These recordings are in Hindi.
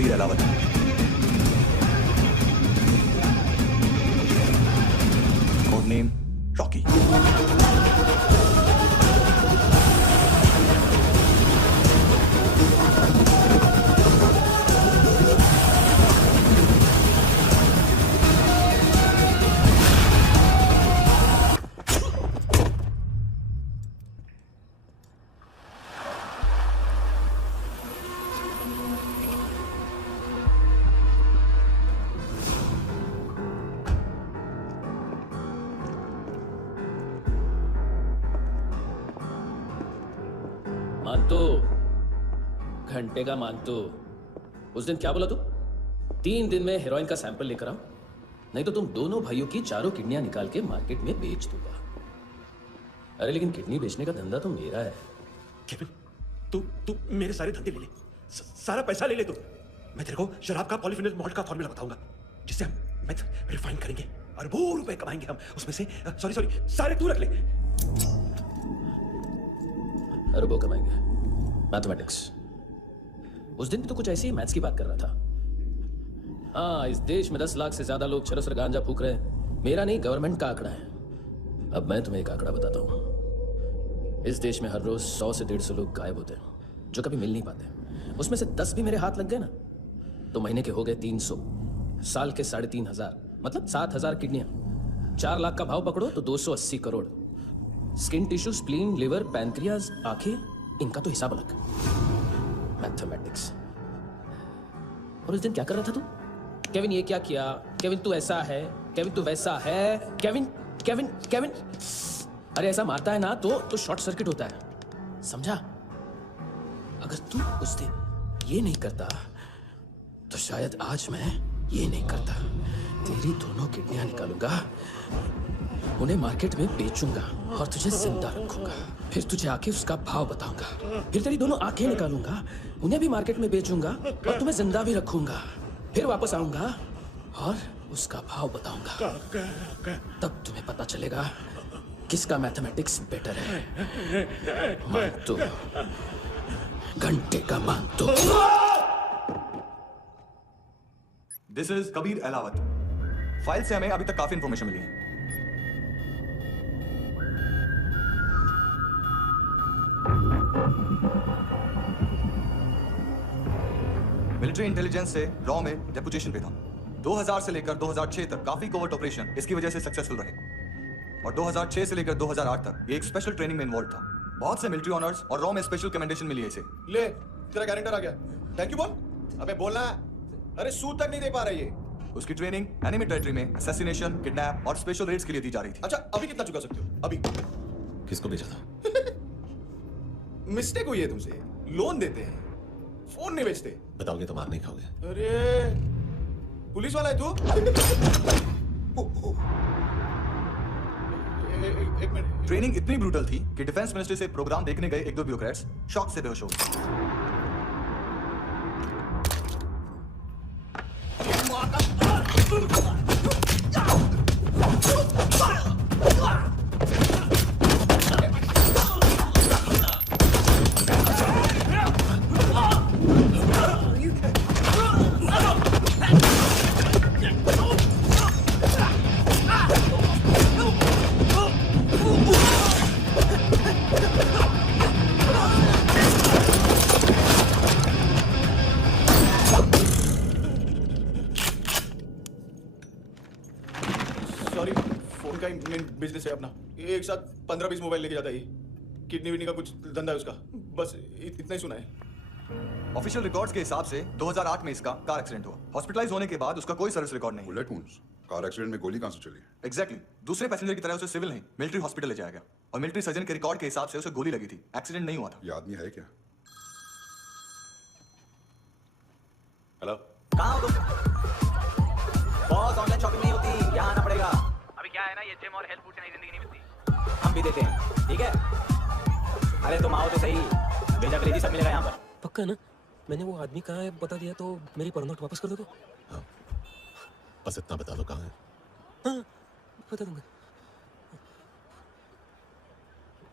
Kabir Ahlawat. Code name Rocky. मानतो, घंटे का मानतो। उस दिन क्या बोला तू? 3 दिन में हेरोइन का सैंपल लेकर आओ, नहीं तो तुम दोनों भाइयों की चारों किडनियां निकाल के मार्केट में बेच दूंगा। अरे लेकिन किडनी बेचने का धंधा तो मेरा है। केविन, तू मेरे सारे धंधे ले ले, सारा पैसा ले ले तू। मैं तेरे को शराब का पॉलीफिनल मॉल्ट का फॉर्मूला बताऊंगा, जिससे हम मेथ रिफाइन करेंगे, अरबों रुपए कमाएंगे हम उसमें से। सॉरी सारे तू रख ले। अरबों कमाएंगे। मैथमेटिक्स। उस दिन भी तो कुछ ऐसी ही मैथ्स की बात कर रहा था। हाँ, इस देश में 10 लाख से ज्यादा लोग चरस और गांजा फूक रहे हैं। मेरा नहीं, गवर्नमेंट का आंकड़ा है। अब मैं तुम्हें एक आंकड़ा बताता हूँ। इस देश में हर रोज 100 से 150 लोग गायब होते हैं, जो कभी मिल नहीं पाते। उसमें से 10 भी मेरे हाथ लग गए ना, तो महीने के हो गए 300, साल के 3,500, मतलब 7,000 किडनियां। 4 लाख का भाव पकड़ो तो 280 crore. Skin tissue, spleen, liver, pancreas, आंखें, इनका तो हिसाब अलग। मैथमेटिक्स। और उस दिन क्या कर रहा था तू? केविन ये क्या किया, केविन तू ऐसा है, केविन तू वैसा है, केविन केविन केविन। अरे ऐसा मारता है ना तो शॉर्ट सर्किट होता है, समझा? अगर तू उस दिन ये नहीं करता तो शायद आज मैं ये नहीं करता। तेरी दोनों किडनियां निकालूंगा, उन्हें मार्केट में बेचूंगा और तुझे जिंदा रखूंगा। फिर तुझे आके उसका भाव बताऊंगा। फिर तेरी दोनों आंखें निकालूंगा, उन्हें भी मार्केट में बेचूंगा और तुम्हें जिंदा भी रखूंगा। फिर वापस आऊंगा और उसका भाव बताऊंगा। तब तुम्हें पता चलेगा किसका मैथमेटिक्स बेटर है। मानतो, घंटे का मानतो। This is Kabir Ahlawat. File से हमें अभी तक काफी इंफॉर्मेशन मिली है। मिलिट्री इंटेलिजेंस से रॉ में डेपुटेशन पे था। 2000 से लेकर 2006 तक काफी कोवर्ट ऑपरेशन इसकी वजह से सक्सेसफुल रहे, और 2006 से लेकर 2008 तक ये एक स्पेशल ट्रेनिंग में इन्वॉल्व था। बहुत से मिलिट्री ऑनर्स और रॉ में स्पेशल कमेंडेशन मिली है इसे। ले, तेरा गारंटर आ गया। थैंक यू बोल। अबे बोलना है। अरे सूद तक नहीं दे पा रही है। उसकी ट्रेनिंग एनिमी टेरिटरी में असैसिनेशन, किडनैप और स्पेशल रेड्स के लिए दी जा रही थी। अच्छा, अभी कितना चुका सकते हो? अभी किसको भेजा था? मिस्टेक हुई है तुमसे। लोन देते हैं, फोन नहीं बेचते। बताओगे तो मार नहीं खाओगे। अरे पुलिस वाला है तू? एक मिनट। ट्रेनिंग इतनी ब्रूटल थी कि डिफेंस मिनिस्ट्री से प्रोग्राम देखने गए 1-2 ब्यूरोक्रेट्स शॉक से बेहोश हो गए। सॉरी, फोन का ही बिजनेस है अपना। एक साथ 15-20 मोबाइल लेके जाता है। किडनी विडनी का कुछ धंधा है उसका। बस इतना ही सुना है। ऑफिशियल रिकॉर्ड्स के हिसाब से 2008 में इसका कार एक्सीडेंट हुआ। हॉस्पिटलाइज होने के बाद उसका कोई सर्विस रिकॉर्ड नहीं। Bullet wounds. कार एक्सीडेंट में गोली कहां से चली? एग्जैक्टली। दूसरे पैसेंजर की तरह उसे सिविल नहीं, मिलिट्री हॉस्पिटल ले जाया गया, और मिलिट्री सर्जन के रिकॉर्ड के हिसाब से उसे गोली लगी थी। एक्सीडेंट नहीं हुआ था। ये आदमी है क्या? हेलो, कहाँ हो तुम? बहुत ऑनलाइन शॉपिंग नहीं होती, यहाँ आना पड़ेगा। अभी क्या है ना, ये जिम और हेल्थ फूड से नई जिंदगी नहीं मिलती। हम भी देते हैं, ठीक है? अरे तुम आओ तो सही, भेजा खरीदी सब मिलेगा यहाँ पर। पक्का ना? मैंने वो आदमी कहाँ है बता दिया तो मेरी परनोट वापस कर दोगे? हाँ, बस इतना बता दो कहाँ है। हाँ, बता दूंगा।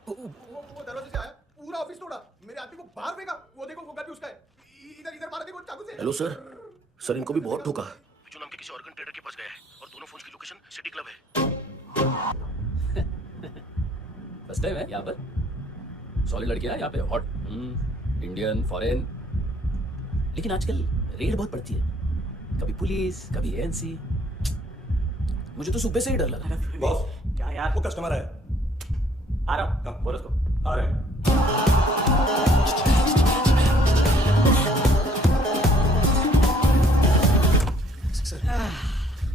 वो दरवाजे से आया, पूरा ऑफिस तोड़ा, मेरे आदमी को बाहर फेंका। वो देखो, वो गन भी उसका है। इधर इधर मारा, देखो चाकू से। Hello sir. सर इनको भी बहुत ठोका। बिजू नाम के किसी ऑर्गन ट्रेडर के पास गया है और दोनों फोन्स की लोकेशन सिटी क्लब है। फर्स्ट टाइम है यहाँ पर। सॉलिड लड़कियां हैं यहाँ पे, हॉट इंडियन फॉरेन। लेकिन आजकल रेड बहुत पड़ती है, कभी पुलिस कभी एएनसी। मुझे तो सुबह से ही डर लगा। बॉस क्या यार? वो कस्टमर है। आ रहा हूँ, बोलो उसको। आ रहे हैं।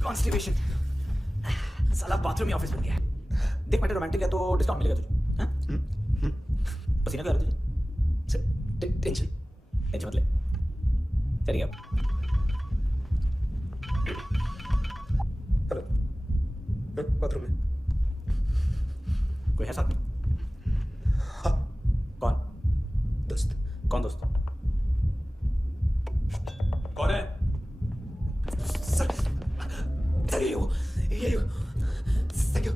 कॉन्स्टिपेशन, साला बाथरूम ही ऑफिस बन गया है। देख बेटा, रोमांटिक है तो डिस्काउंट मिलेगा तुझे। हाँ? पसीना क्यों आ रहा है तुझे? टेंशन मत ले। चलिए अब हेलो, बाथरूम में। कोई है साथ में? हाँ, कौन? दोस्त। कौन दोस्त? कौन है? सर, सर ये हो। Thank you.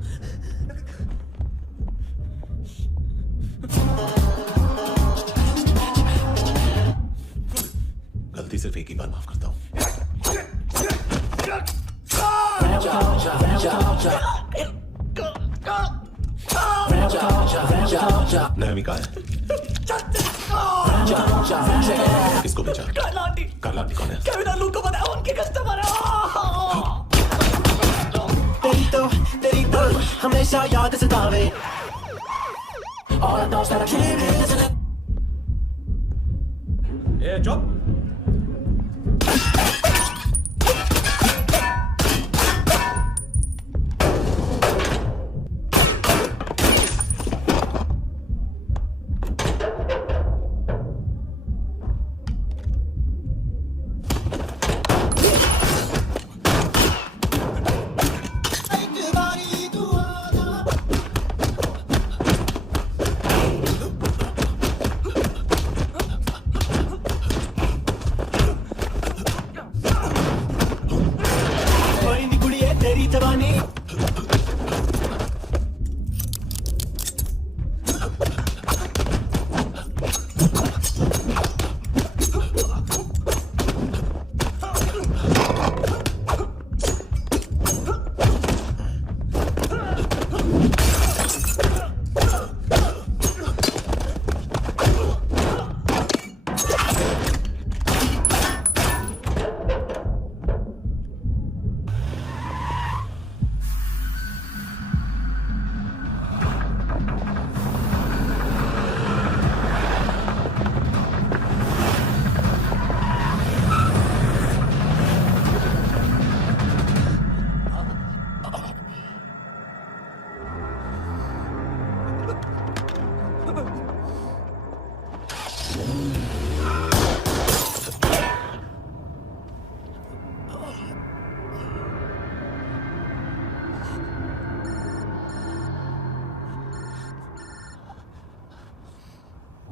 गलती सिर्फ एक ही बार माफ करता हूँ। नयमी कहाँ है? किसको बेचा? कार्ला आंटी कौन है? केविन और लूक को पता है, उनके कस्टमर है। तेरी तो हमेशा याद सतावे और दोस्त रखे ए चुप।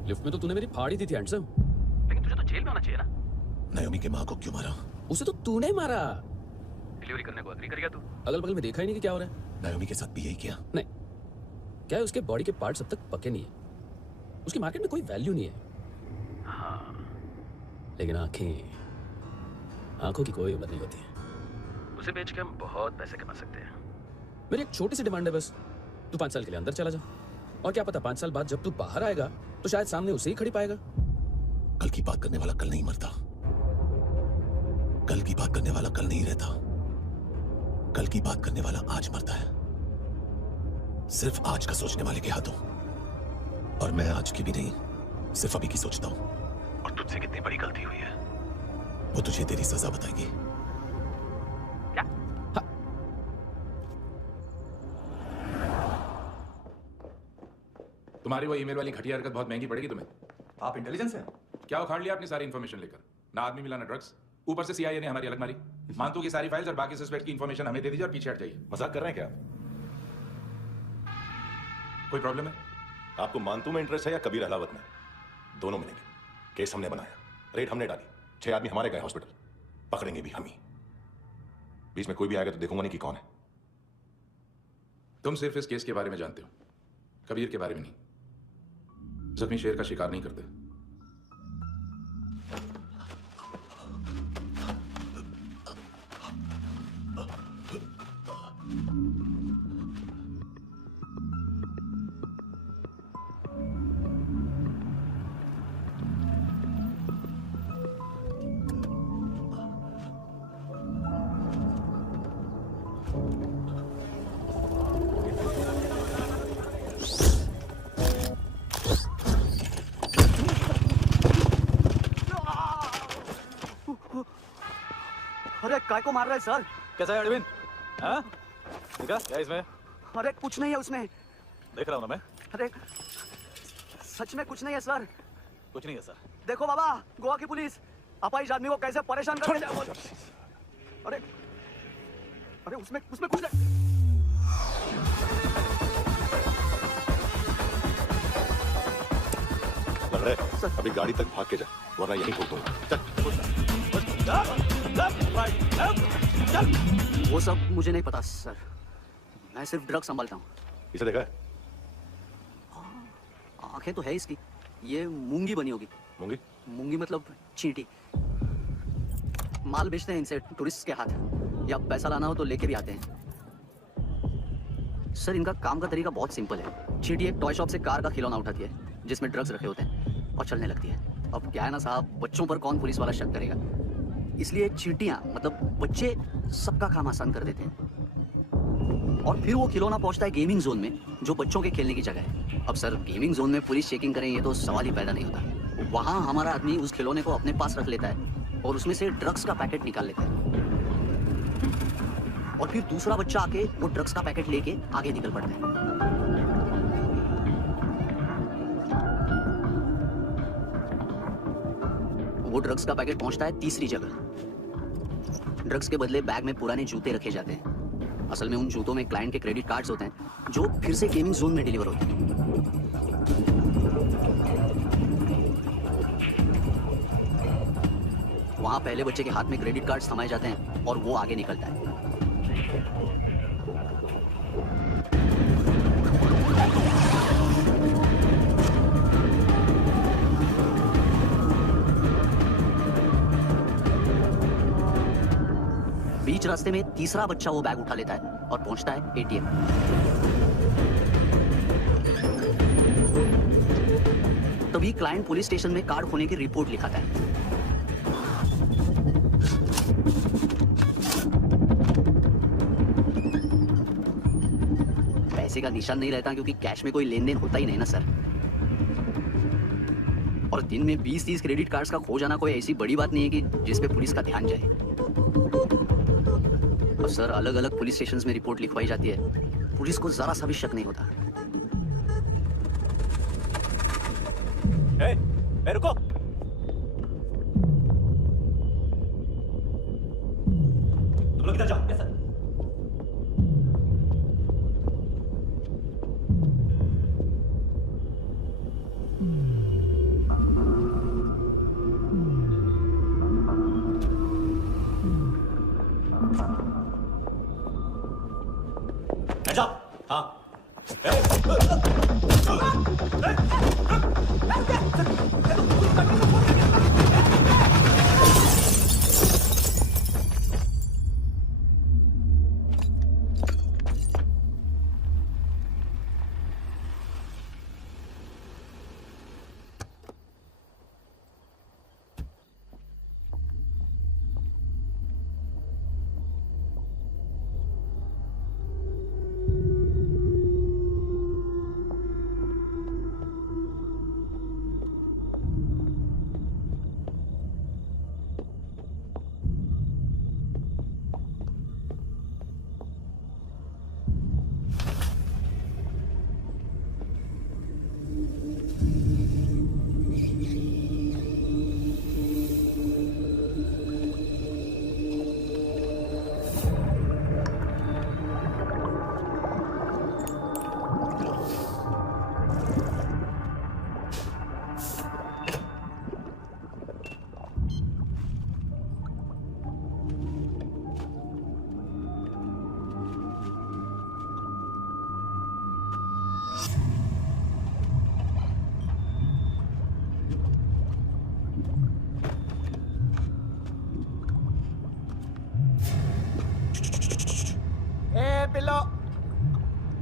लिफ्ट में तो तूने मेरी फाड़ ही दी थी हैंडसम। लेकिन तुझे तो जेल में होना चाहिए ना। नयोमी के माँ को क्यों मारा? उसे तो तूने मारा। डिलीवरी करने को एग्री कर गया तू। अगल बगल में देखा ही नहीं कि क्या हो रहा है। नयोमी के साथ भी यही किया? नहीं, क्या है उसके बॉडी के पार्ट्स अब तक पके नहीं है, उसकी मार्केट में कोई वैल्यू नहीं है। हाँ, लेकिन आंखों की कोई उम्र नहीं होती है। उसे बेच के हम बहुत पैसे कमा सकते हैं। मेरी एक छोटी सी डिमांड है बस, तू 5 साल के लिए अंदर चला जा, और क्या पता 5 साल बाद जब तू बाहर आएगा तो शायद सामने उसे ही खड़ी पाएगा। कल की बात करने वाला कल नहीं मरता, कल की बात करने वाला कल नहीं रहता, कल की बात करने वाला आज मरता है। सिर्फ आज का सोचने वाले के हाथों। और मैं आज की भी नहीं, सिर्फ अभी की सोचता हूं। और तुझसे कितनी बड़ी गलती हुई है वो तुझे तेरी सजा बताएगी। क्या? हाँ। तुम्हारी वो ईमेल वाली घटिया हरकत बहुत महंगी पड़ेगी तुम्हें। आप इंटेलिजेंस हैं? क्या उखाड़ लिया अपनी सारी इन्फॉर्मेशन लेकर? ना आदमी मिला ना ड्रग्स, ऊपर से सीआईए ने हमारी अलग मारी। मानतू की सारी फाइल्स और बाकी सस्पेक्ट की इन्फॉर्मेशन हमें दे दीजिए और पीछे हट जाइए। मजाक कर रहे हैं क्या? कोई प्रॉब्लम है? आपको मानतू में इंटरेस्ट है या कबीर अलावत में? दोनों मिलेंगे। केस हमने बनाया, रेड हमने डाली, 6 आदमी हमारे गए हॉस्पिटल, पकड़ेंगे भी हम ही। बीच में कोई भी आएगा तो देखूंगा नहीं कि कौन है। तुम सिर्फ इस केस के बारे में जानते हो, कबीर के बारे में नहीं। जख्मी शेर का शिकार नहीं करते। को मार रहा है सर। कैसा है अरविंद? हाँ? देखा क्या इसमें? अरे कुछ नहीं है उसमें। देख रहा हूँ ना मैं। अरे सच में कुछ नहीं है सर। कुछ नहीं है सर। देखो बाबा, गोवा की पुलिस अपाहिज आदमी को कैसे परेशान कर रही है। अरे अरे उसमें कुछ नहीं। लग रहा है अभी गाड़ी तक भाग के जा, वरना यहीं ठोक दूंगा। चल। वो सब मुझे नहीं पता सर, मैं सिर्फ ड्रग संभालता हूँ। इसे देखा है? आंखें तो है इसकी, ये मूंगी बनी होगी। मूंगी? मूंगी मतलब चींटी। माल बेचते हैं इनसे टूरिस्ट के हाथ, या पैसा लाना हो तो लेके भी आते हैं। सर इनका काम का तरीका बहुत सिंपल है। चींटी एक टॉय शॉप से कार का खिलौना उठाती है जिसमें ड्रग्स रखे होते हैं और चलने लगती है। अब क्या है ना साहब, बच्चों पर कौन पुलिस वाला शक करेगा, इसलिए चींटियां मतलब बच्चे सबका काम आसान कर देते हैं। और फिर वो खिलौना पहुंचता है गेमिंग जोन में, जो बच्चों के खेलने की जगह है। अब सर गेमिंग जोन में पुलिस चेकिंग करें ये तो सवाल ही पैदा नहीं होता। वहां हमारा आदमी उस खिलौने को अपने पास रख लेता है और उसमें से ड्रग्स का पैकेट निकाल लेता है, और फिर दूसरा बच्चा आके वो ड्रग्स का पैकेट लेके आगे निकल पड़ता है। वो ड्रग्स का पैकेट पहुंचता है तीसरी जगह। ड्रग्स के बदले बैग में पुराने जूते रखे जाते हैं। असल में उन जूतों में क्लाइंट के क्रेडिट कार्ड्स होते हैं जो फिर से गेमिंग जोन में डिलीवर होते हैं। वहां पहले बच्चे के हाथ में क्रेडिट कार्ड्स थमाए जाते हैं और वो आगे निकलता है। बीच रास्ते में तीसरा बच्चा वो बैग उठा लेता है और पहुंचता है एटीएम। तभी क्लाइंट पुलिस स्टेशन में कार्ड खोने की रिपोर्ट लिखाता है। पैसे का निशान नहीं रहता क्योंकि कैश में कोई लेन देन होता ही नहीं ना सर। और दिन में 20-30 क्रेडिट कार्ड्स का खो जाना कोई ऐसी बड़ी बात नहीं है कि जिस पे पुलिस का ध्यान जाए। और सर अलग अलग पुलिस स्टेशंस में रिपोर्ट लिखवाई जाती है, पुलिस को जरा सा भी शक नहीं होता। रुको। तुम लोग इधर जाओ। Yes sir. हाँ। पिल्लो,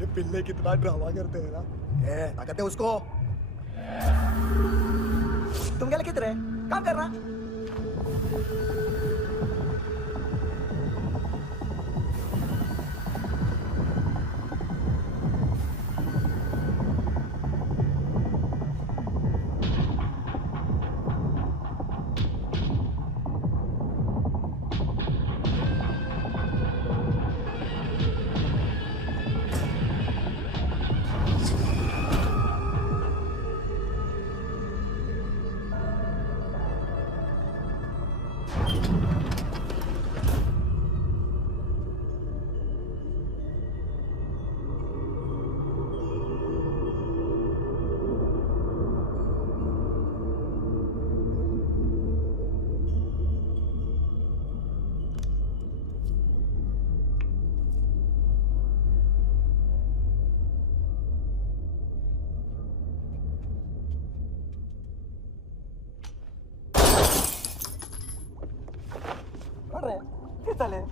ये पिल्ले कितना ड्रामा करते हैं ना। क्या कहते हैं उसको? तुम क्या लिख रहे? काम कर रहा? साले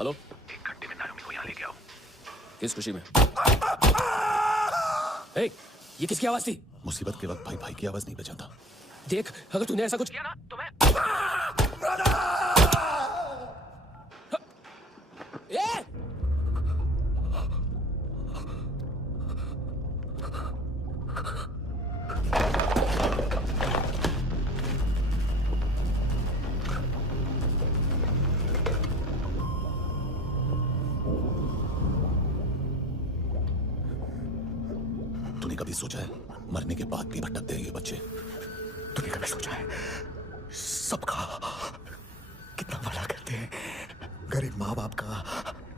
हेलो, 1 घंटे में नारुमी को यहाँ लेके आओ। किस खुशी में? ये किसकी आवाज थी? मुसीबत के वक्त भाई भाई की आवाज नहीं बजाता। देख, अगर तूने ऐसा कुछ किया ना तो मैं तूने कभी सोचा है मरने के बाद भी भटकते हैं ये बच्चे? तूने कभी सोचा है सबका कितना भला करते हैं, गरीब माँ बाप का,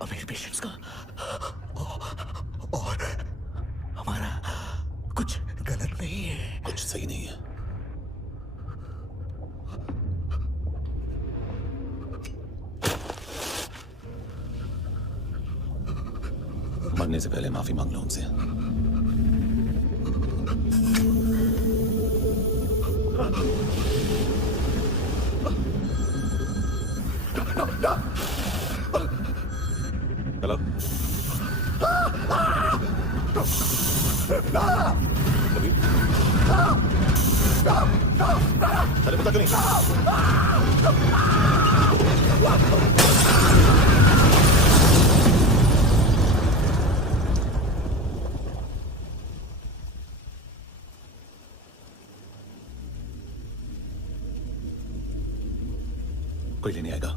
अमीर पेशेंट्स का, और हमारा कुछ गलत नहीं है, कुछ सही नहीं है। मरने से पहले माफी मांग लो उनसे। हेलो, अरे पता क्यों नहीं? कोई लेने आएगा?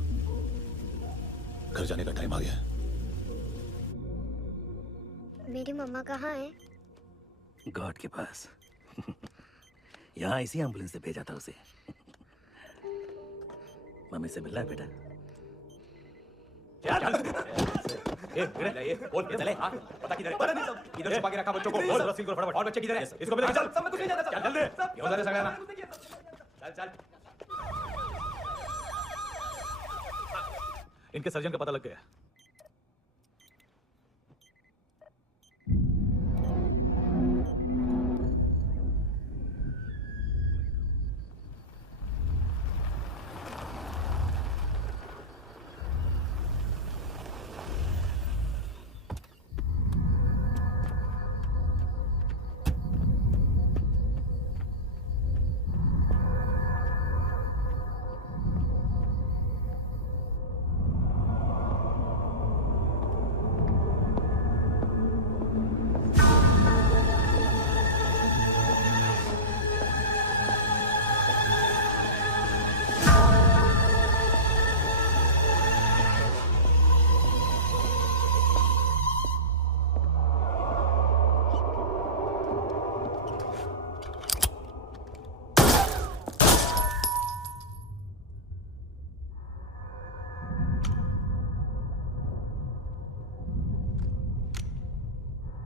घर जाने का टाइम आ गया है। मेरी मम्मा कहाँ है? गॉड के पास। यहाँ इसी एम्बुलेंस से भेजा था उसे। मम्मी से मिलना है बेटा। बोल चले, पता किधर है? पता नहीं, सब इधर छुपा के रखा बच्चों को। बोल रसील को फटाफट। और बच्चे किधर है? इसको भी लेकर चल। सब में कुछ नहीं जाता। चल जल्दी। ये उधर है सगळ्यांना। चल चल। इनके सर्जन का पता लग गया।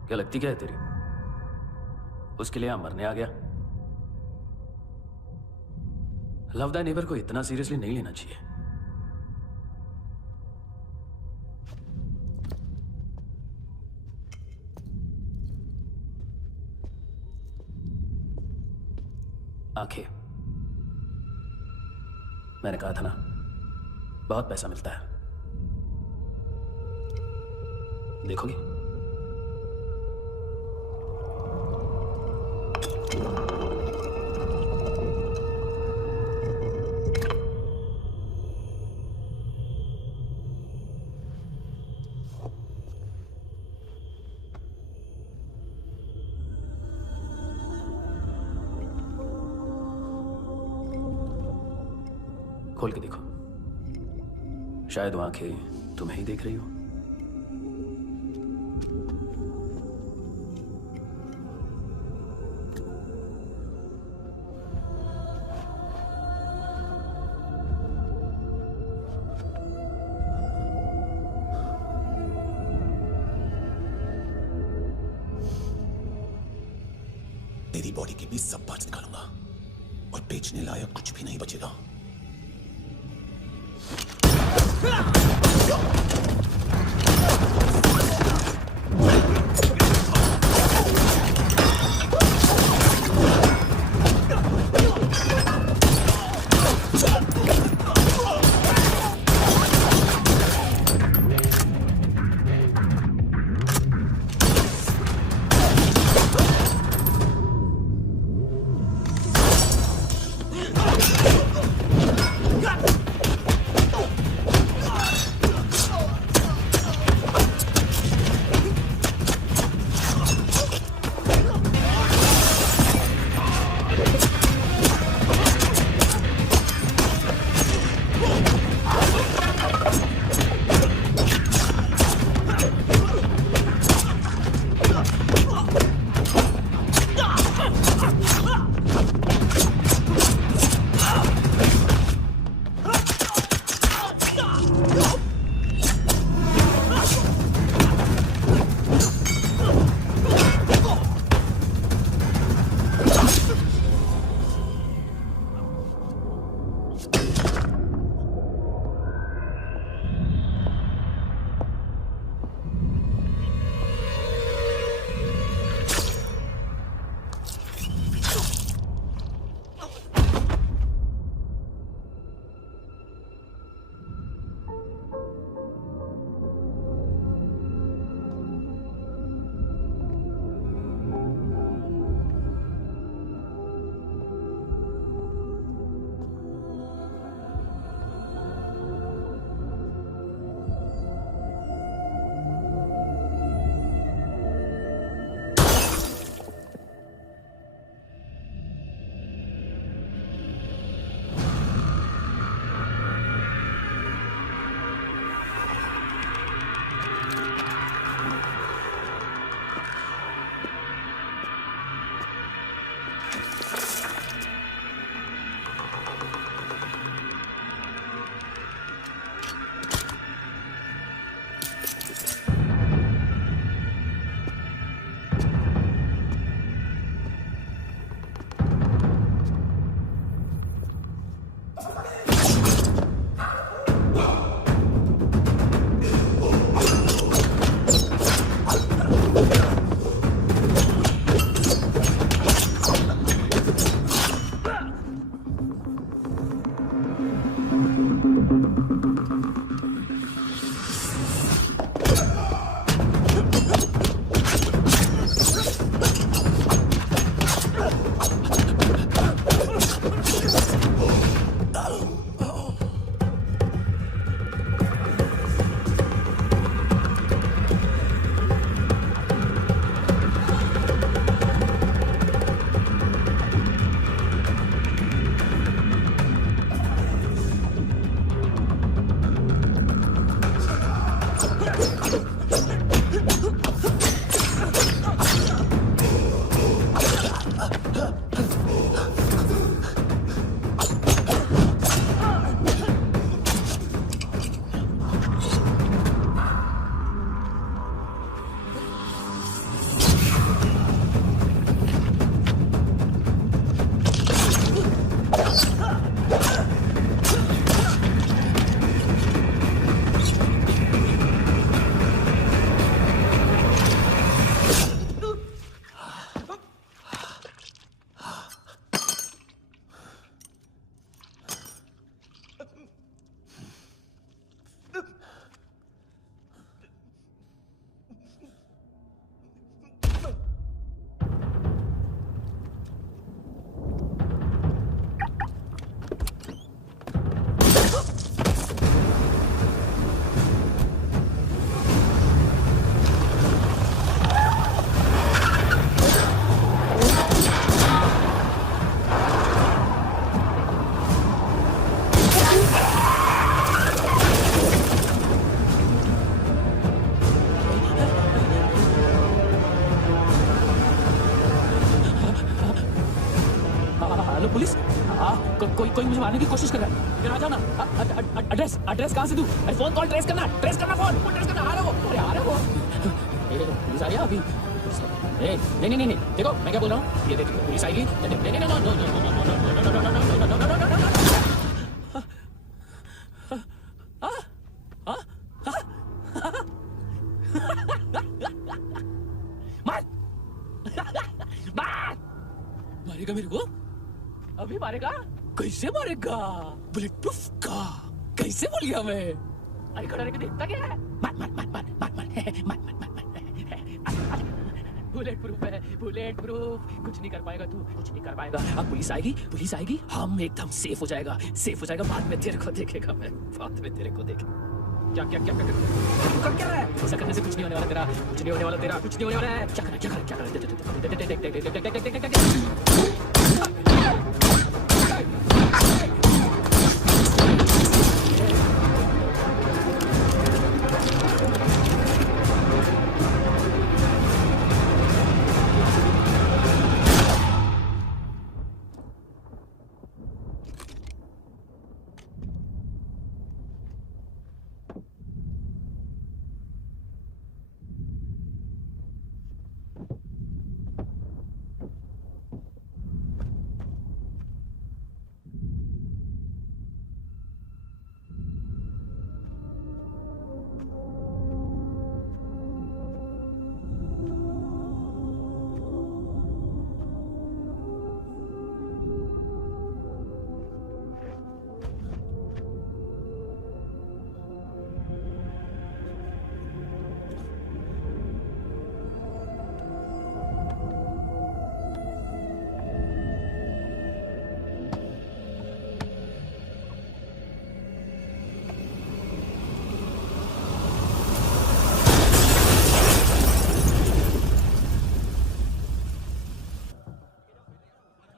क्या लगती क्या है तेरी? उसके लिए यहां मरने आ गया? लव द नेबर को इतना सीरियसली नहीं लेना चाहिए। आंखें, मैंने कहा था ना, बहुत पैसा मिलता है। देखोगे? खोल के देखो, शायद वो आंखें तुम्हें ही देख रही हो। तेरी बॉडी के भी सब पार्ट्स निकालूंगा और बेचने लायक कुछ भी नहीं बचेगा। कोई मुझे मारने की कोशिश कर रहा है। इधर आ जाओ ना। एड्रेस कहाँ से दूँ? अरे फोन कॉल ट्रेस करना फोन ट्रेस करना। आ रहा वो, अरे आ रहा वो। पुलिस आ रही है अभी। नहीं, देखो मैं क्या बोल रहा हूँ, ये देखो पुलिस आएगी। मारेगा मेरे को? अभी मारेगा? कैसे मारेगा? बुलेट प्रूफ का कैसे बोल गया मैं? अरे खड़ा रह के देखता क्या है? मार बुलेट प्रूफ है, बुलेट प्रूफ। कुछ नहीं कर पाएगा तू, कुछ नहीं कर पाएगा। अब पुलिस आएगी, हम एकदम सेफ हो जाएगा। बाद में तेरे को देखेगा मैं, बाद में तेरे को देखेगा। क्या तू कर रहा है? ऐसा करने से कुछ नहीं होने वाला तेरा, कुछ नहीं होने वाला है। क्या कर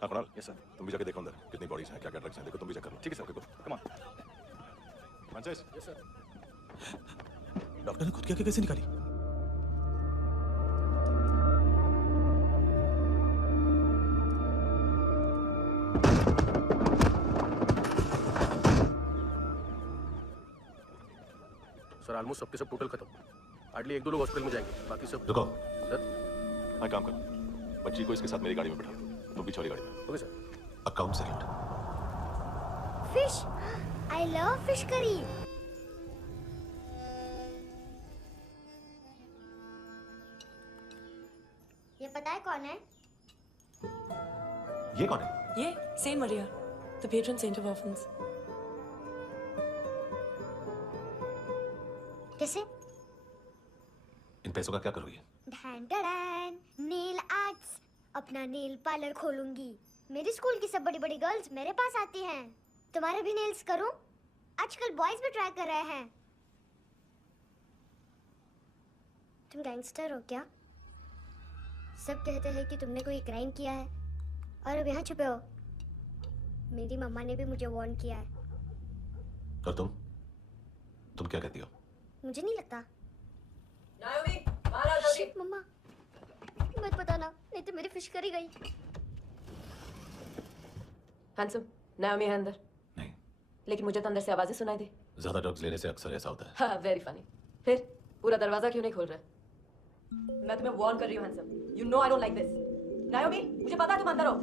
हाँ कुणाल, यस सर। तुम भी जाके देखो अंदर कितनी बॉडीज हैं, क्या क्या ड्रग्स हैं, देखो तुम भी चेक कर लो। ठीक है sir, come on. Francis. Yes sir. Doctor ने खुद की आंखें कैसे निकाली? सर ऑलमोस्ट सबके सब टोटल खत्म। हार्डली 1-2 लोग हॉस्पिटल में जाएंगे, बाकी सब। रुको सर। मैं काम करूँ, बच्ची को इसके साथ मेरी गाड़ी में बैठा, तुम भी छोरी गाड़ी में। Okay sir. Account select. Fish, I love fish curry. ये पता है कौन है? ये कौन है? ये saint Maria, the patron saint of orphans. कैसे? इन पैसों का क्या करोगी? ढैन ढैन, नेल आर्ट्स। अपना नेल पार्लर खोलूंगी। मेरी स्कूल की सब बड़ी बड़ी गर्ल्स मेरे पास आती हैं। तुम्हारे भी नेल्स करूं? आजकल बॉयज भी ट्राई कर रहे हैं। तुम गैंगस्टर हो क्या? सब कहते हैं कि तुमने कोई क्राइम किया है और अब यहाँ छुपे हो। मेरी मम्मा ने भी मुझे वार्न किया है। और तुम क्या कहती हो? मुझे नहीं लगता। नायोमी, बाहर आ जल्दी। शिट मम्मा, मत बताना, नहीं तो मेरी फिश करी गई। हैंडसम, नायोमी है अंदर। नहीं। लेकिन मुझे तो अंदर से आवाजें सुनाई दी। ज्यादा ड्रग्स लेने से अक्सर ऐसा होता है। हाँ, वेरी फनी। फिर पूरा दरवाजा क्यों नहीं खोल रहे? मैं तुम्हें वार्न कर रही हूँ handsome. You know I don't like this. नायोमी, मुझे पता है तुम अंदर हो।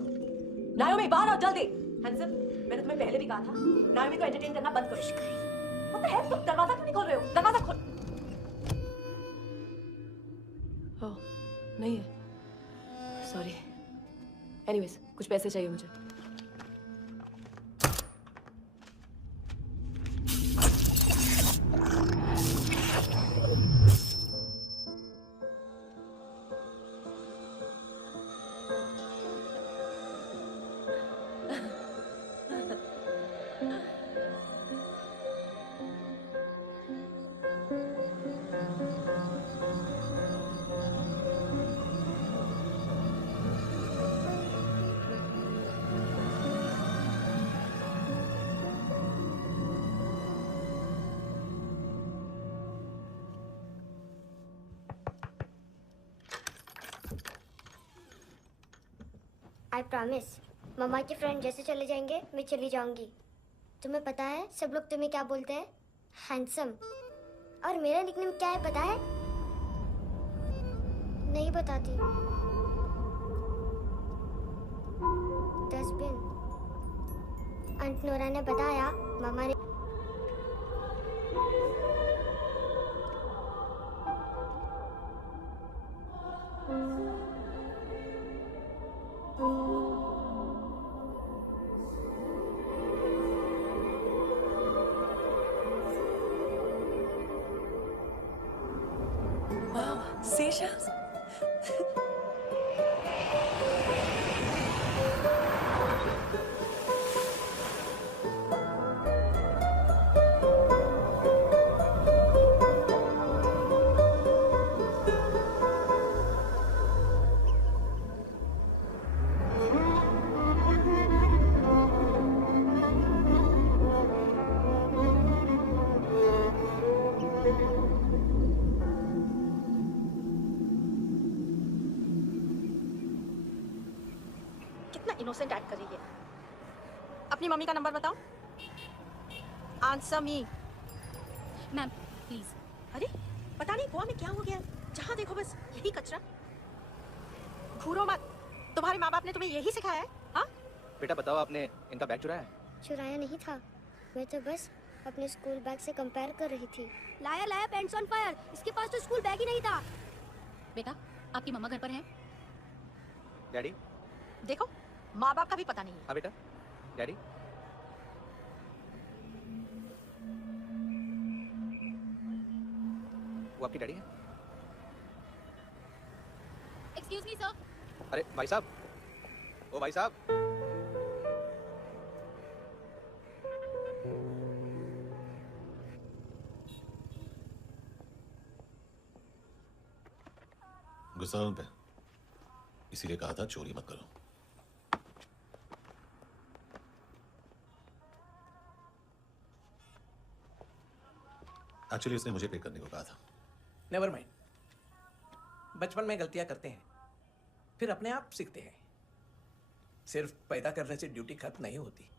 नायोमी, बाहर आओ जल्दी। हैंडसम, मैंने तुम्हें पहले भी कहा था, नायोमी को एंटरटेन करना बंद करो। What the hell? तुम दरवाजा क्यों नहीं खोल रहे हो? दरवाजा खोल। ओह, नहीं है। सॉरी। एनीवेज, कुछ पैसे चाहिए मुझे। I promise मम्मा के फ्रेंड जैसे चले जाएंगे मैं चली जाऊंगी। तुम्हें पता है सब लोग तुम्हें क्या बोलते हैं? हैंडसम। और मेरा निकनेम क्या है पता है? नहीं बताती। डस्टबिन। आंट नोरा ने बताया, मामा ने Wow, seashells. कितना इनोसेंट एक्ट कर रही है। अपनी मम्मी का नंबर बताओ। Answer me. Ma'am please. अरे पता नहीं गोवा में क्या हो गया, जहाँ देखो बस यही कचरा। घूरो मत, तुम्हारे माँ बाप ने तुम्हें यही सिखाया है? हाँ बेटा बताओ, आपने इनका बैग चुराया है? चुराया नहीं था, मैं तो बस अपने स्कूल बैग से कंपेयर कर रही थी। लाया लाया पैंट्स ऑन फायर, इसके पास तो स्कूल बैग ही नहीं था। बेटा आपकी मम्मा घर पर हैं? डैडी देखो माँ बाप का भी पता नहीं है। हाँ बेटा। डैडी वो आपकी डैडी है? Excuse me sir. अरे भाई साहब, ओ भाई साहब। गुस्सा उन पे, इसीलिए कहा था चोरी मत करो। एक्चुअली उसने मुझे पे करने को कहा था। नेवर माइंड, बचपन में गलतियां करते हैं, फिर अपने आप सीखते हैं। सिर्फ पैदा करने से ड्यूटी खत्म नहीं होती।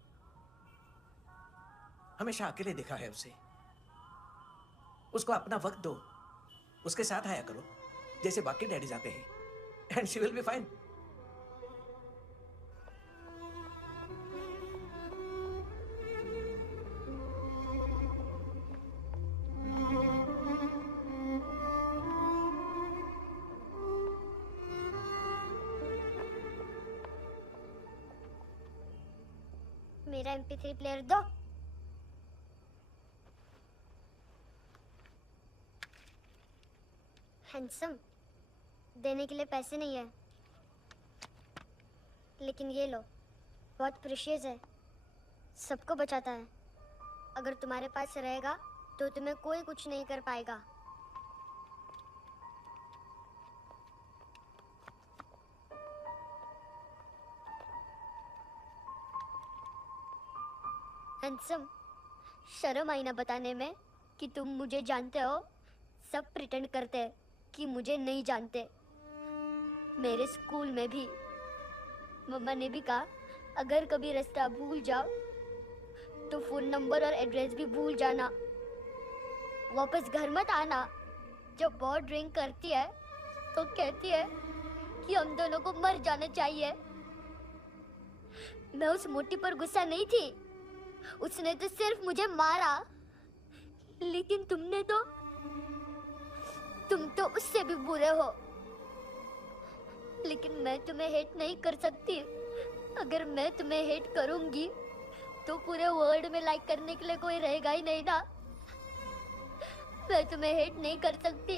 हमेशा अकेले देखा है उसे। उसको अपना वक्त दो, उसके साथ आया करो जैसे बाकी डैडी जाते हैं, and she will be fine. मेरा MP3 प्लेयर दो। हैंडसम, देने के लिए पैसे नहीं है, लेकिन ये लो, बहुत प्रेशियस है, सबको बचाता है। अगर तुम्हारे पास रहेगा तो तुम्हें कोई कुछ नहीं कर पाएगा। हैंडसम, शर्म आई ना बताने में कि तुम मुझे जानते हो? सब प्रिटेंड करते हैं कि मुझे नहीं जानते। मेरे स्कूल में भी मम्मा ने भी कहा, अगर कभी रास्ता भूल जाओ तो फोन नंबर और एड्रेस भी भूल जाना, वापस घर मत आना। जब बहुत ड्रिंक करती है तो कहती है कि हम दोनों को मर जाना चाहिए। मैं उस मोटी पर गुस्सा नहीं थी, उसने तो सिर्फ मुझे मारा, लेकिन तुम तो उससे भी बुरे हो। लेकिन मैं तुम्हें हेट नहीं कर सकती। अगर मैं तुम्हें हेट करूंगी तो पूरे वर्ल्ड में लाइक करने के लिए कोई रहेगा ही नहीं ना। मैं तुम्हें हेट नहीं कर सकती।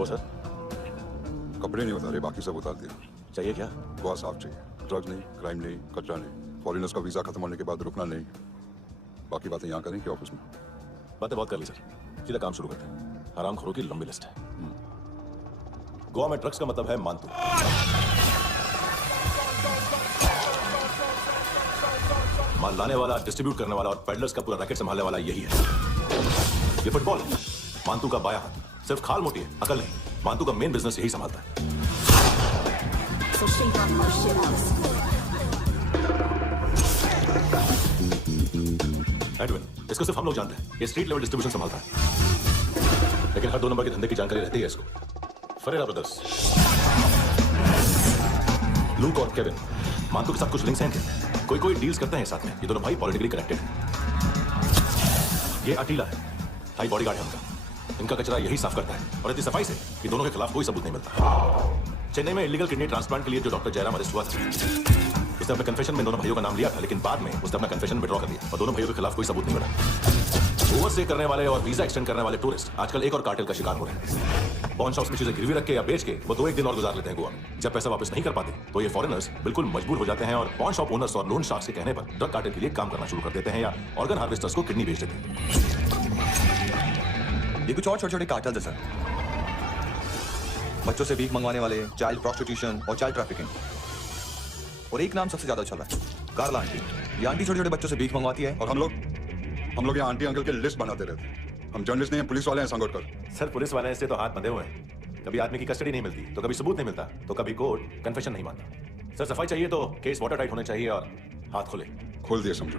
हुआ सर? कपड़े नहीं उतारे, बाकी सब उतार दिया। चाहिए क्या? गोवा साफ चाहिए, ड्रग्स नहीं, क्राइम नहीं, कचरा नहीं, फॉरेनर्स का वीजा खत्म होने के बाद रुकना नहीं। बाकी बातें यहाँ करें कि ऑफिस में? बातें बहुत कर ली सर, सीधा काम शुरू करते हैं। हरामखोरों की लंबी लिस्ट है। गोवा में ड्रग्स का मतलब है मानतू। माल लाने वाला, डिस्ट्रीब्यूट करने वाला और पेडलर्स का पूरा रैकेट संभालने वाला यही है। ये फुटबॉल मानतू का बाया हाथ, सिर्फ खाल मोटी है, अकल नहीं। मानतू का मेन बिजनेस यही संभालता है। एडविन, इसको सिर्फ हम लोग जानते हैं। ये स्ट्रीट लेवल डिस्ट्रीब्यूशन संभालता है, लेकिन हर 2 नंबर के धंधे की जानकारी रहती है इसको। फरेरा ब्रदर्स, लूक और केविन, मानतू के साथ कुछ लिंक्स हैं इनके। कोई डील्स करते हैं साथ में। ये दोनों भाई पॉलिटिकली कनेक्टेड हैं। ये अटीला है, हाई बॉडीगार्ड है उनका। इनका कचरा यही साफ करता है और इतनी सफाई से कि दोनों के खिलाफ कोई सबूत नहीं मिलता। चेन्नई में इलीगल किडनी ट्रांसप्लांट के लिए जो डॉक्टर जयराम अरेस्ट हुआ था, इसने अपने कन्फेशन में दोनों भाइयों का नाम लिया था, लेकिन बाद में उसने अपना कन्फेशन विड्रॉ कर दिया और दोनों भाइयों के खिलाफ कोई सबूत नहीं मिला। ओवर स्टे करने वाले और वीजा एक्सटेंड करने वाले टूरिस्ट आजकल एक और कार्टेल का शिकार हो रहे हैं। पॉन शॉप्स में चीजें गिरवी रख के या बेच के वो 2-1 दिन और गुजार लेते हैं गोवा में। जब पैसा वापस नहीं कर पाते तो ये फॉरेनर्स बिल्कुल मजबूर हो जाते हैं और पॉन शॉप ओनर्स और लोन शार्क्स के कहने पर ड्रग कार्टेल के लिए काम करना शुरू कर देते हैं या ऑर्गन हार्वेस्टर्स को किडनी बेच देते हैं। ये कुछ और छोटे-छोटे कार्टेल्स हैं सर। बच्चों से भीख मंगवाने वाले, चाइल्ड प्रोस्टिट्यूशन और चाइल्ड ट्रैफिकिंग। और एक नाम सबसे ज्यादा चल रहा है, कार्ला आंटी। ये आंटी छोटे-छोटे बच्चों से भीख मंगवाती है। और हम लोग यहाँ आंटी अंकल के लिस्ट बनाते रहते हैं। हम जर्नलिस्ट नहीं हैं, पुलिस वाले हैं सांगोटकर। सर पुलिस वाले इससे तो हाथ बंधे हुए हैं। कभी आदमी की कस्टडी नहीं मिलती तो कभी सबूत नहीं मिलता तो कभी कोर्ट कन्फेशन नहीं मानता। सर सफाई चाहिए तो केस वाटर टाइट होने चाहिए और हाथ खुले। खोल दिए समझो।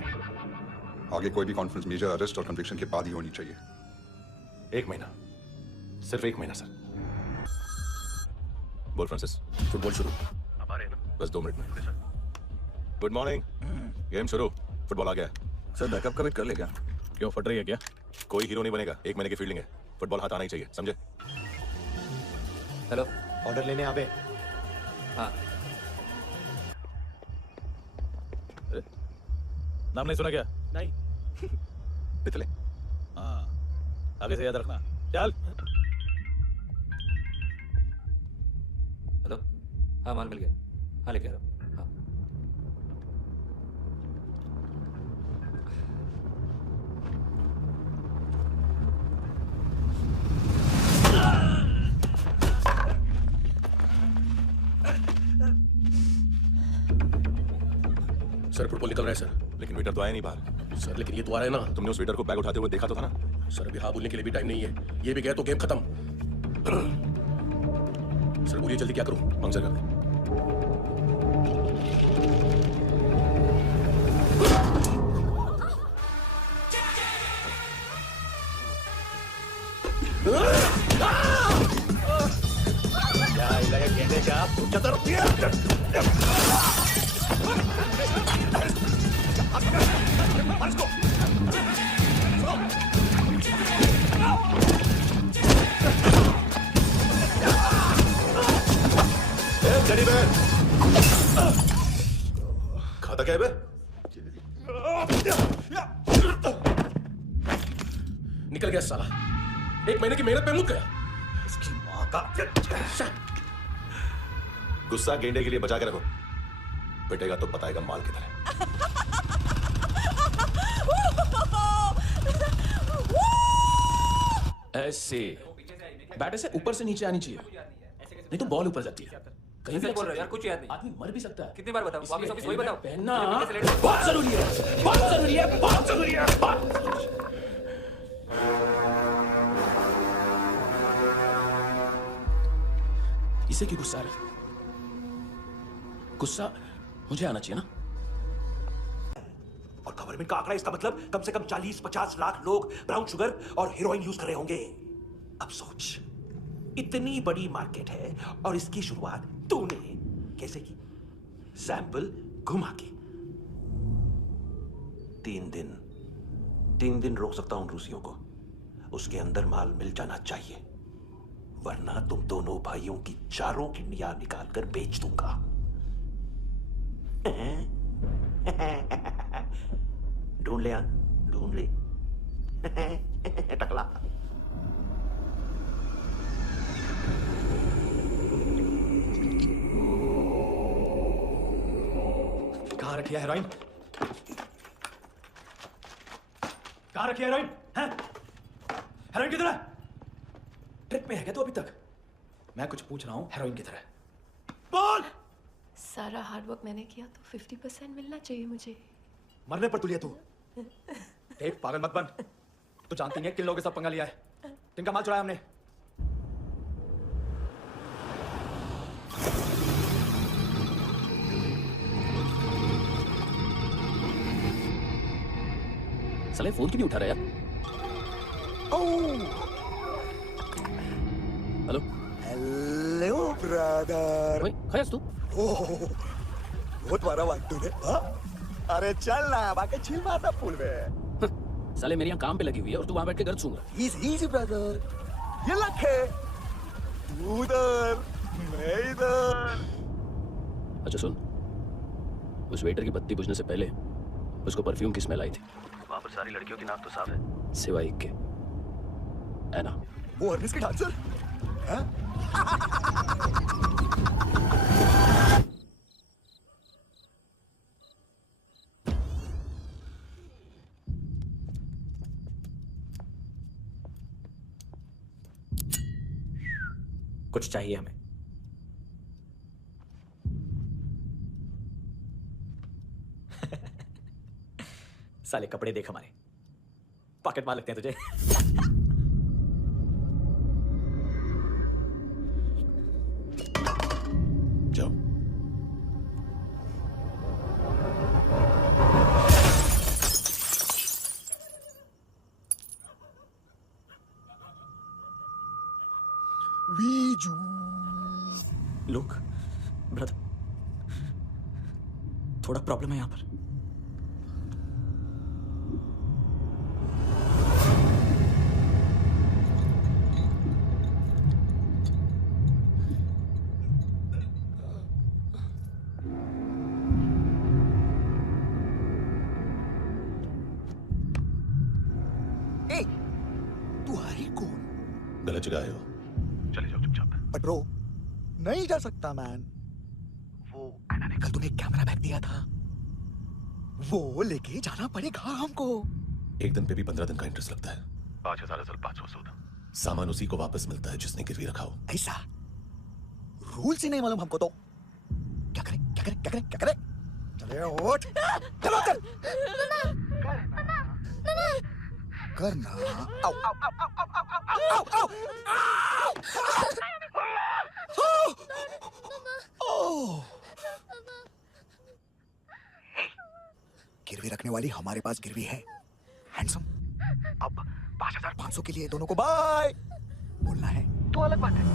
आगे कोई भी कॉन्फ्रेंस मेजर अरेस्ट और कन्विक्शन के बाद ही होनी चाहिए। 1 महीना, सिर्फ 1 महीना सर। बोल फ्रांसिस, फुटबॉल शुरू। आप आ रहे हैं ना? बस 2 मिनट में। Good morning. गेम शुरू। फुटबॉल आ गया सर। बैकअप का वेट कर ले क्या? क्यों फट रही है क्या? कोई हीरो नहीं बनेगा, 1 महीने की फील्डिंग है। फुटबॉल हाथ आना ही चाहिए, समझे? हेलो, ऑर्डर लेने आ गए? हाँ। नाम नहीं सुना क्या? नहीं। पितले। हाँ, आगे से याद रखना। चल। हेलो, हाँ माल मिल गया। हाँ लेके आ रहा हूँ। हाँ। सर फुटबॉल निकल रहा है सर। लेकिन वेटर तो आया नहीं बाहर। सर लेकिन ये तो आ रहा है ना। तुमने उस वेटर को बैग उठाते हुए देखा तो था ना? सर अभी हाँ बोलने के लिए भी टाइम नहीं है। ये भी गया तो गेम खत्म। सर बोलिए जल्दी क्या करूं? पंक्चर कर दे। गेंदे का चतर खाता क्या है बे? निकल गया साला। 1 महीने की मेहनत पे मुक गया। इसकी माँ का गुस्सा गेंडे के लिए बचा के रखो, पिटेगा तो बताएगा माल किधर है। ऐसे बैटर से ऊपर से नीचे आनी चाहिए, नहीं तो बॉल ऊपर जाती है। कहीं भी बोल रहे हो यार, कुछ याद नहीं। आदमी मर भी सकता है। कितनी बार बताऊं? वापस वापस वही बताओ। पहनना बहुत जरूरी है, बहुत जरूरी है, बहुत जरूरी है, बहुत। इसे क्यों गुस्सा आ रहा है? गुस्सा मुझे आना चाहिए ना। और गवर्नमेंट का आंकड़ा इसका मतलब कम से कम 40-50 लाख लोग ब्राउन शुगर और हेरोइन यूज कर रहे होंगे। अब सोच, इतनी बड़ी मार्केट है और इसकी शुरुआत तूने कैसे की? सैंपल घुमा के। 3 दिन रोक सकता हूं रूसियों को, उसके अंदर माल मिल जाना चाहिए, वरना तुम दोनों भाइयों की चारों किडनियां निकाल कर बेच दूंगा। ढूंढ ले, ढूंढ ले। टकला। रखी है हेरोइन? कहाँ रखी है हेरोइन? हैं? हेरोइन किधर है? ट्रिप में है क्या तू अभी तक? मैं कुछ पूछ रहा हूँ, हेरोइन किधर है? बोल! सारा हार्डवर्क मैंने किया तो 50% मिलना चाहिए मुझे। मरने पर तुलिया तू। देख पागल मत बन। तू जानती नहीं है किन लोगों के साथ पंगा लिया है। किनका माल चुराया हमने। साले फोन क्यों नहीं उठा रहा यार? Hello hello brother. खैस तू? ओह बहुत मारा वाट तूने। हाँ? अरे चल ना, बाकी चिल मारना पूल में। साले मेरी यहाँ काम पे लगी हुई है और तू वहां बैठ के गर्द सूंघ रहा है। इजी ब्रदर, ये लक है। तू उधर, मैं इधर। अच्छा सुन, उस वेटर की बत्ती बुझने से पहले उसको परफ्यूम की स्मेल आई थी। वहां पर सारी लड़कियों की नाक तो साफ है, सिवाय एक के, एना। वो अर्निस की डांसर? हाँ? कुछ चाहिए हमें। साले कपड़े देख हमारे, पॉकेट मार लगते हैं तुझे। जाओ। वीजू। लुक ब्रदर, थोड़ा प्रॉब्लम है यहाँ पर। तू है कौन? गलत जगह आए हो। चले जाओ चुपचाप। बट ब्रो, नहीं जा सकता मैन। वो एना ने कल तुम्हें एक कैमरा बैग दिया था, वो लेके जाना पड़ेगा हमको। एक दिन पे भी 15 दिन का इंटरेस्ट लगता है। 5000 असल 500 सूद। सामान उसी को वापस मिलता है जिसने गिरवी रखा हो। ऐसा रूल से नहीं मालूम हमको तो। क्या करें क्या करें क्या करें क्या करें? चले उठ, चलो कर करना। आओ आओ आओ आओ आओ आओ आओ। गिरवी रखने वाली हमारे पास गिरवी है। हैंडसम, अब 5500 के लिए दोनों को बाय बोलना है तो अलग बात है।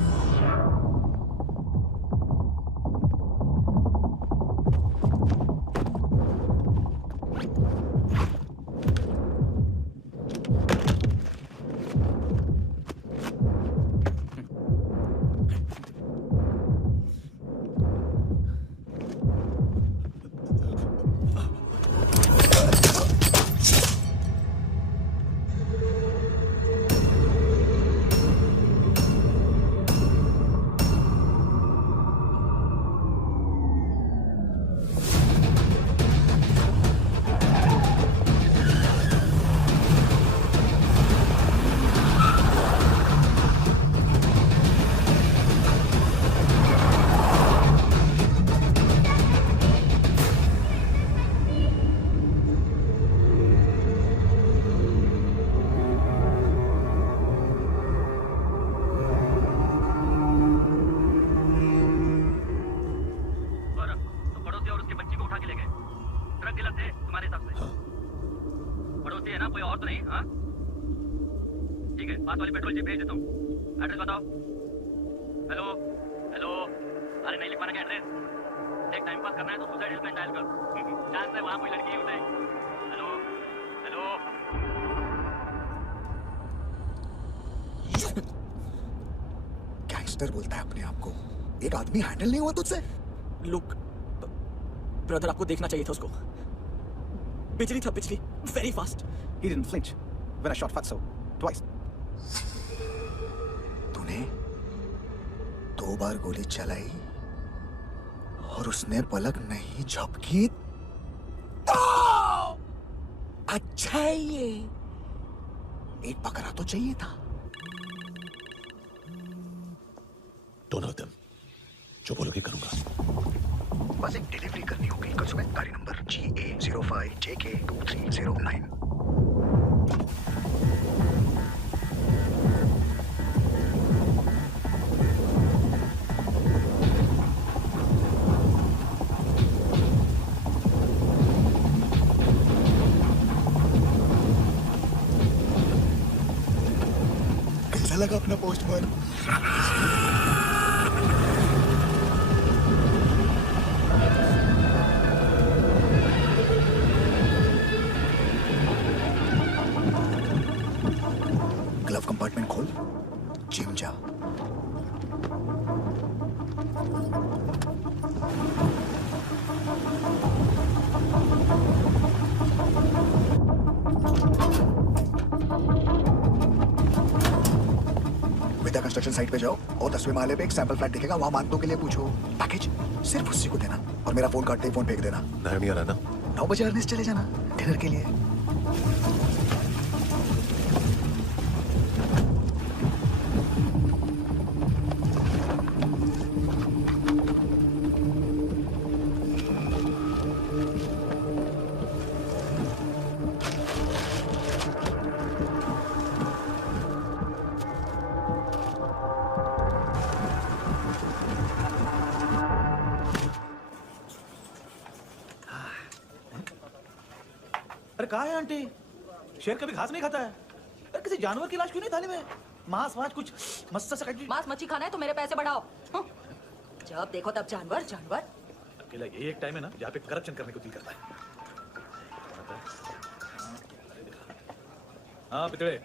पास वाली पेट्रोल जीप भेज देता हूँ। एड्रेस बताओ। हेलो हेलो, अरे नहीं लिखवाना क्या एड्रेस? देख टाइम पास करना है तो सुसाइड हेल्पलाइन डायल कर। चांस है वहाँ कोई लड़की ही उठाए। Hello hello. गैंगस्टर बोलता है अपने आप को, एक आदमी हैंडल नहीं हुआ तुझसे? लुक ब्रदर, आपको देखना चाहिए था उसको। बिजली था, बिजली, very fast. He didn't flinch when I shot Fatso twice. तूने 2 बार गोली चलाई और उसने पलक नहीं झपकी अच्छा है ये, एक बकरा तो चाहिए था। Don't hurt them. जो बोलोगे करूंगा। बस एक डिलीवरी करनी होगी कल सुबह, गाड़ी नंबर GA05JK2309। कैसा लगा अपना पोस्टमैन? ग्लव कंपार्टमेंट खोल, जिम जा। विद्या कंस्ट्रक्शन साइट पे जाओ और 10वें माले पे एक सैंपल फ्लैट दिखेगा, वहां मानतो के लिए पूछो। पैकेज सिर्फ उसी को देना और मेरा फोन काटते ही फोन फेंक देना। नायमी आ रहा ना? 9 बजे अर्निस चले जाना डिनर के लिए। अरे कहाँ है आंटी? शेर कभी घास नहीं खाता है। अरे किसी जानवर की लाश क्यों नहीं थाली में? मांस कुछ मस्त सा काट। मांस मच्छी खाना है तो मेरे पैसे बढ़ाओ। जब देखो तब जानवर जानवर। अकेला यही एक टाइम है ना जहाँ पे करप्शन करने को दिल करता है। हाँ पितड़े।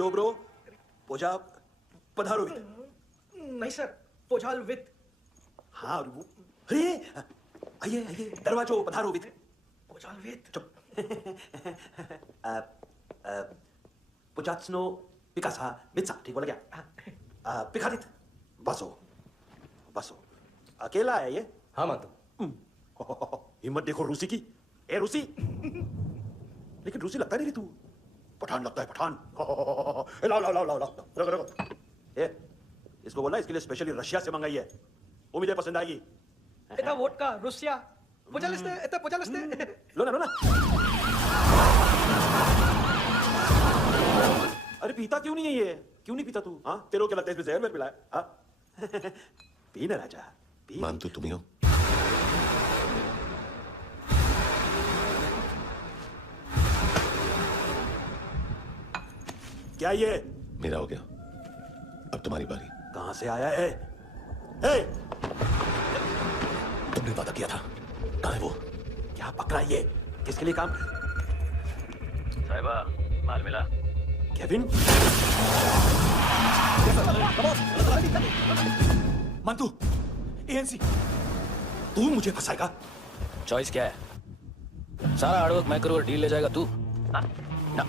डोब्रो पोजा पधारो विद। नहीं सर, पोजाल विद। हाँ और वो अरे आइए आइए दरवाजो पधारो विद। पोजाल विद। चुप। पोजात्सनो पिकासा मित्सा ठीक बोला क्या? पिकादित बसो बसो। अकेला है ये? हाँ मातो। हिम्मत देखो रूसी की। ए रूसी। लेकिन रूसी लगता नहीं तू। पठान लगता है पठान। लाओ लाओ लाओ लाओ लाओ रखो रखो। ए इसको बोलना इसके लिए स्पेशली रशिया से मंगाई है, उम्मीद है पसंद आएगी। इतना वोडका रुसिया पोजालिस्ते इतना पोजालिस्ते। लो ना लो ना। अरे पीता क्यों नहीं है ये? क्यों नहीं पीता तू? हाँ तेरे को क्या लगता है इसमें जहर में पिलाया? हाँ पी ना राजा पी। मान तू तुम ही हो। क्या ये? मेरा हो गया, अब तुम्हारी बारी। कहां से आया है? ए! तुमने वादा किया था, कहाँ है वो? क्या पकड़ा ये? किसके लिए काम? साहिबा माल मिला। केविन? मंतु, एएनसी, तू मुझे फंसाएगा? चॉइस क्या है? सारा हार्डवर्क मैं करूँ और डील ले जाएगा तू? ना,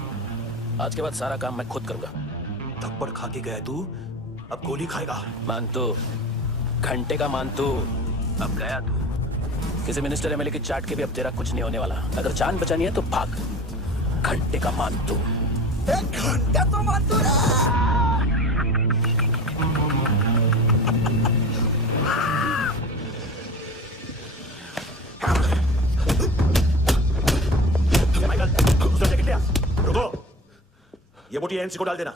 आज के बाद सारा काम मैं खुद करूंगा। थप्पड़ खा के गया तू, अब गोली खाएगा। मानतू, घंटे का मानतू, अब गया तू। किसी मिनिस्टर एमएलए की चाट के भी अब तेरा कुछ नहीं होने वाला। अगर जान बचानी है तो भाग। घंटे का मानतू। एक घंटा तो मानतू ना। रुको, ये बोटी एएनसी को डाल देना।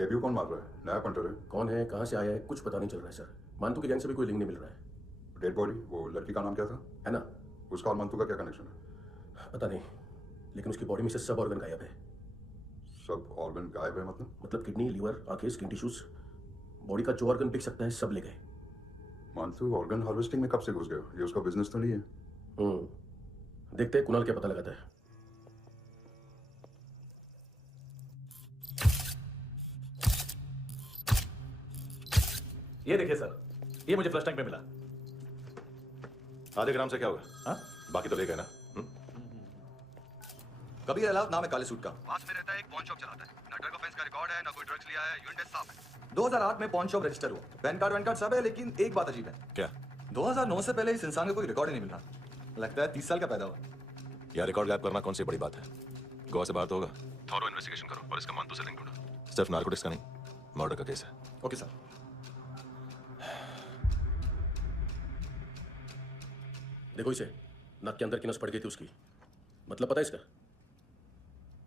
डेब्यू कौन मार रहा है? नया पंटर है। कौन है, कहाँ से आया है, कुछ पता नहीं चल रहा है सर। मानतू की गैंग से भी कोई लिंक नहीं मिल रहा है। डेड बॉडी, वो लड़की का नाम क्या था? है ना? उसका और मंतू का क्या कनेक्शन है? पता नहीं, लेकिन उसकी बॉडी में से सब ऑर्गन गायब है। सब ऑर्गन गायब है मतलब किडनी, लीवर, आंखें, स्किन टिश्यूज, बॉडी का जो ऑर्गन बिक सकता है सब ले गए। मंतू ऑर्गन हार्वेस्टिंग में कब से घुस गया? ये उसका बिजनेस तो नहीं है? देखते हैं कुणाल क्या पता लगाता है। ये देखिए सर, ये मुझे फ्लश टैंक में मिला। आधे ग्राम से क्या होगा? हाँ? बाकी तो ले गए ना? कबीर अलाउद नाम है काले सूट का, पास में रहता है, एक पॉन शॉप चलाता है। ना ड्रग ऑफेंस का रिकॉर्ड है, ना कोई ड्रग्स लिया है, यूनिट टेस्ट साफ है। 2008 में पॉन शॉप रजिस्टर हुआ, पैन कार्ड सब है, लेकिन एक बात अजीब है। क्या? 2009 से पहले इस इंसान का कोई रिकॉर्ड ही नहीं मिल रहा। लगता है 30 साल का पैदा हुआ। यार रिकॉर्ड गायब करना कौन सी बड़ी बात है? गोवा से बाहर तो होगा। थॉरो इन्वेस्टिगेशन करो और इसका मंतू से लिंक ढूंढो। सिर्फ नारकोटिक्स का नहीं, मर्डर का केस है। Okay sir. देखो इसे, नाक के अंदर की नस पड़ गई थी उसकी। मतलब पता है इसका?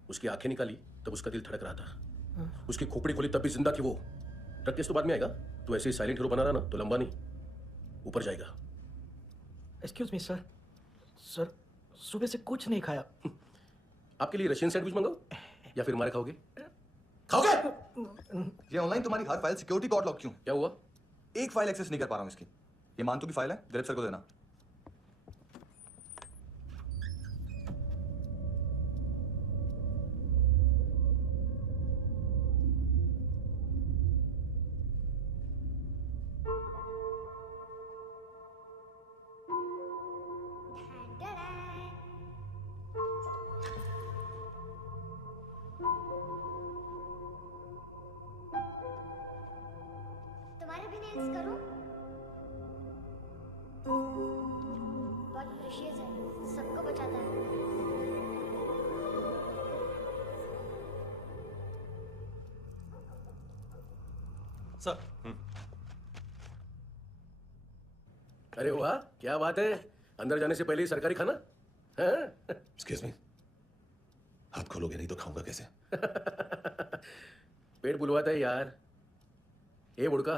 उसकी आंखें निकाली तब उसका दिल धड़क रहा था। उसकी खोपड़ी खोली तब भी जिंदा थी वो। ड्रग केस तो बाद में आएगा। तो ऐसे ही साइलेंट हीरो बना रहा ना तो लंबा नहीं, ऊपर जाएगा। एक्सक्यूज मी सर, सर सुबह से कुछ नहीं खाया। आपके लिए रशियन सैंडविच मंगाओ या फिर हमारे खाओगे? खाओगे? ये ऑनलाइन तुम्हारी हर फाइल सिक्योरिटी कॉर्ड लॉक क्यों? क्या हुआ? एक फाइल एक्सेस नहीं कर पा रहा हूँ इसकी। ये मानतू की फाइल है, दिलीप सर को देना। तुम्हारे भी नेल्स करूं? बहुत प्रेशियस है, सबको बचाता है। सर। अरे वाह, क्या बात है। अंदर जाने से पहले ही सरकारी खाना। एक्सक्यूज मी, हाथ खोलोगे नहीं तो खाऊंगा कैसे? पेट बुलवाता है यार। ये बुड़का,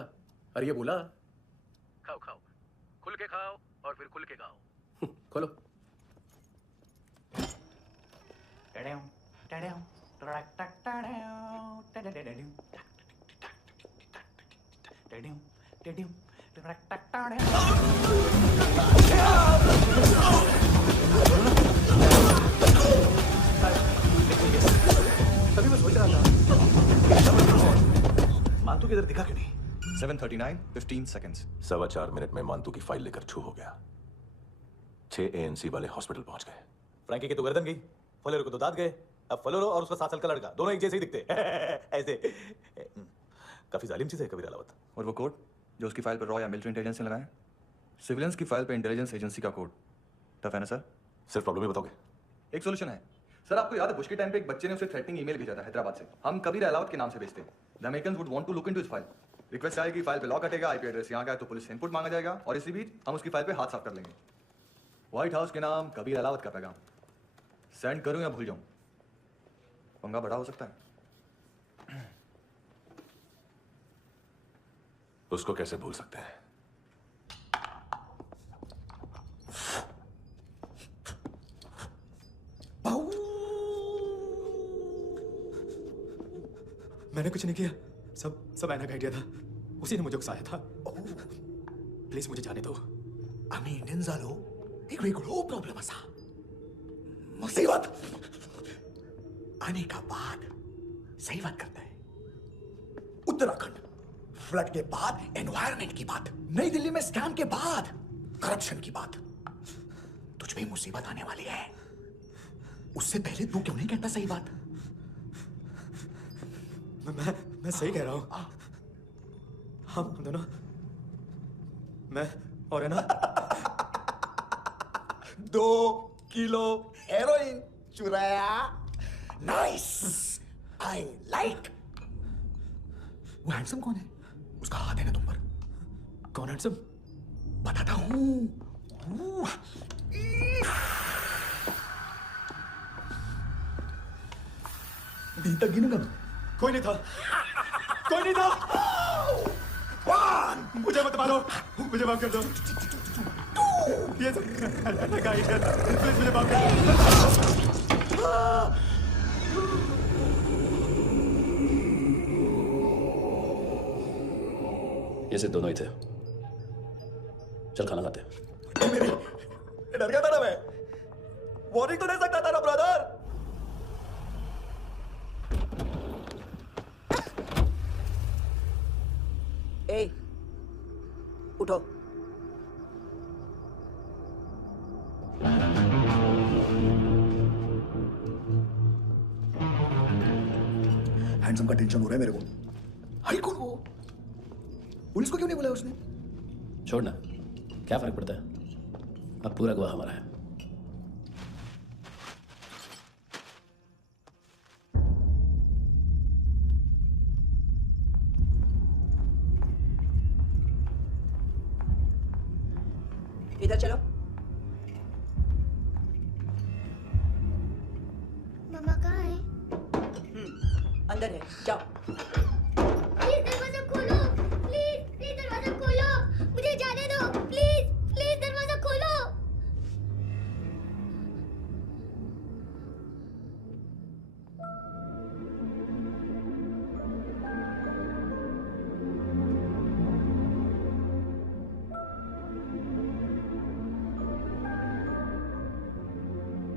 अरे ये बोला। खाओ खाओ, खुल के खाओ और फिर खुल के खाओ। खोलो। तभी मैं सोच रहा था मानतू किधर दिखा क्यों नहीं? 7:39, 15 seconds। 4.25 मिनट में मानतू की फाइल लेकर छू हो गया। 6 ANC वाले हॉस्पिटल पहुंच गए। फ्रैंकी की तो गर्दन गई, फलेरो को तो दांत गए। अब फलेरो और उसका 7 साल का लड़का दोनों एक जैसे ही दिखते। ऐसे काफी जालिम चीज है कबीर अलावत। और वो कोड जो उसकी फाइल पर रॉ या मिलिट्री इंटेलिजेंस ने लगाया, सिविलियंस की फाइल पे इंटेलिजेंस एजेंसी का कोड। टफ है ना सर? सिर्फ प्रॉब्लम ही बताओगे? एक सोल्यूशन है सर। आपको याद है बुश के टाइम पे एक बच्चे ने उसे थ्रेटनिंग ईमेल भेजा था हैदराबाद से। हम कबीर अलावत के नाम से भेजते हैं। The Americans would want to look into his file. Request आएगी, फाइल पे लॉक हटेगा, आईपी एड्रेस यहाँ का है तो पुलिस से इनपुट मांगा जाएगा और इसी बीच हम उसकी फाइल पे हाथ साफ कर लेंगे। व्हाइट हाउस के नाम कबीर अलावत का पैगाम। सेंड करूं या भूल जाऊं? पंगा बड़ा हो सकता है। उसको कैसे भूल सकते हैं? मैंने कुछ नहीं किया, सब ऐना का आइडिया था। उसी ने मुझे उकसाया था। प्लीज मुझे जाने दो। आम्ही इंडियन झालो एक वेगळो प्रॉब्लेम असा मुसीबत आने का बाद सही बात करता है। उत्तराखंड फ्लड के बाद एनवायरनमेंट की बात, नई दिल्ली में स्कैम के बाद करप्शन की बात। तुझ पे मुसीबत आने वाली है, उससे पहले तू क्यों नहीं कहता सही बात? मैं सही कह रहा हूं। हम दोनों, मैं और है ना 2 किलो हेरोइन चुराया। Nice, I like. वो हैंडसम कौन है? उसका हाथ है ना तुम पर। कौन हैंडसम? बताता हूं। दिन तक गिनूंगा मैं। कोई नहीं था। कोई नहीं था। मुझे मत मारो, मुझे माफ कर दो। ये प्लीज मुझे माफ कर दो। ये सिर्फ दोनों ही थे। चल खाना खाते हैं। डर गया था ना मैं, वार्निंग तो दे सकता था ना ब्रदर। ए, उठो। हैंडसम का टेंशन हो रहा है मेरे को। हाई कौन वो? पुलिस को क्यों नहीं बुलाया उसने? छोड़ना, क्या फर्क पड़ता है? अब पूरा गवाह हमारा है। इधर चलो। मम्मा कहाँ है? अंदर है, जाओ। प्लीज दरवाजा खोलो, प्लीज दरवाजा खोलो, मुझे जाने दो, प्लीज दरवाजा खोलो।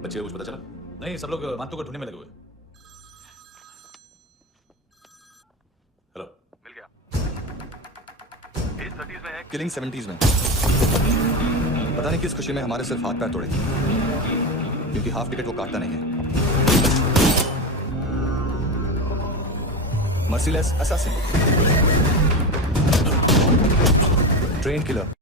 बच्चे को कुछ पता चला? नहीं, सब लोग मानतू को ढूंढने में लगे हुए। हेलो, मिल गया। एज 30s में है, किलिंग 70s में। पता नहीं किस खुशी में हमारे सिर्फ हाथ पैर तोड़े, क्योंकि हाफ टिकट वो काटता नहीं है। Merciless assassin, train killer.